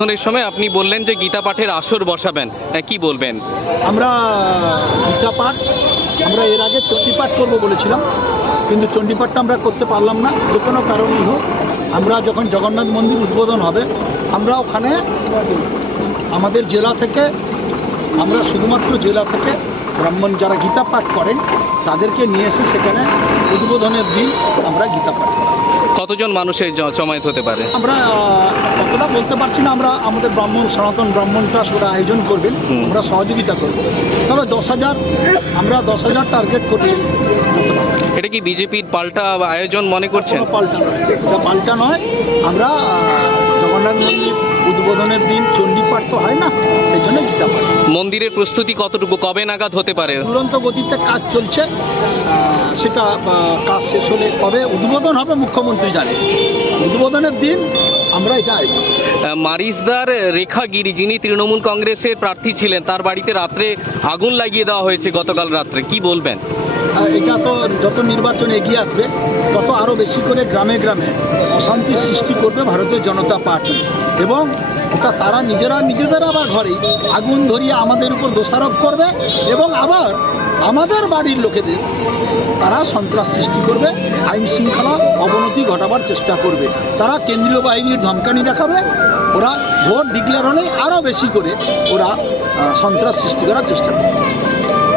উদ্বোধনের সময় আপনি বললেন যে গীতা পাঠের আসর বসাবেন। হ্যাঁ, কি বলবেন? আমরা গীতা পাঠ আমরা এর আগে চণ্ডীপাঠ করব বলেছিলাম কিন্তু চণ্ডীপাঠটা আমরা করতে পারলাম না যে কোনো কারণেই হোক। আমরা যখন জগন্নাথ মন্দির উদ্বোধন হবে আমরা ওখানে আমাদের জেলা থেকে আমরা শুধুমাত্র জেলা থেকে ব্রাহ্মণ যারা গীতা পাঠ করেন তাদেরকে নিয়ে এসে সেখানে উদ্বোধনের দিন আমরা গীতা পাঠ করাবো। কতজন মানুষের জমায়েত হতে পারে? আমরা অতটা কতটা বলতে পারছি না আমরা আমাদের ব্রাহ্মণ সনাতন ব্রাহ্মণ ট্রাস্ট ওরা আয়োজন করবেন আমরা সহযোগিতা করব। তবে দশ হাজার আমরা দশ হাজার টার্গেট করছি। এটা কি বিজেপির পাল্টা আয়োজন মনে করছেন? পাল্টা নয়। পাল্টা নয়। আমরা জগন্নাথ মন্দির উদ্বোধনের দিন চণ্ডীপাঠ তো হয় না সেই জন্য গীতা পাঠ। মন্দিরের প্রস্তুতি কতটুকু? কবে নাগাদ হতে পারে? দুরন্ত গতিতে কাজ চলছে সেটা কাজ শেষ হলে কবে? উদ্বোধন হবে মুখ্যমন্ত্রী জানে। উদ্বোধনের দিন আমরা এটা মারিসদার রেখা গিরি যিনি তৃণমূল কংগ্রেসের প্রার্থী ছিলেন তার বাড়িতে রাত্রে আগুন লাগিয়ে দেওয়া হয়েছে গতকাল রাত্রে। কি বলবেন? এটা তো যত নির্বাচন এগিয়ে আসবে তত আরও বেশি করে গ্রামে গ্রামে অশান্তি সৃষ্টি করবে ভারতীয় জনতা পার্টি। এবং ওটা তারা নিজেরা নিজেদের আবার ঘরে আগুন ধরিয়ে আমাদের উপর দোষারোপ করবে এবং আবার আমাদের বাড়ির লোকেদের তারা সন্ত্রাস সৃষ্টি করবে, আইন শৃঙ্খলা অবনতি ঘটাবার চেষ্টা করবে। তারা কেন্দ্রীয় বাহিনীর ধমকানি দেখাবে, ওরা ভোট ডিক্লেয়ার হলে আরও বেশি করে ওরা সন্ত্রাস সৃষ্টি করার চেষ্টা করবে।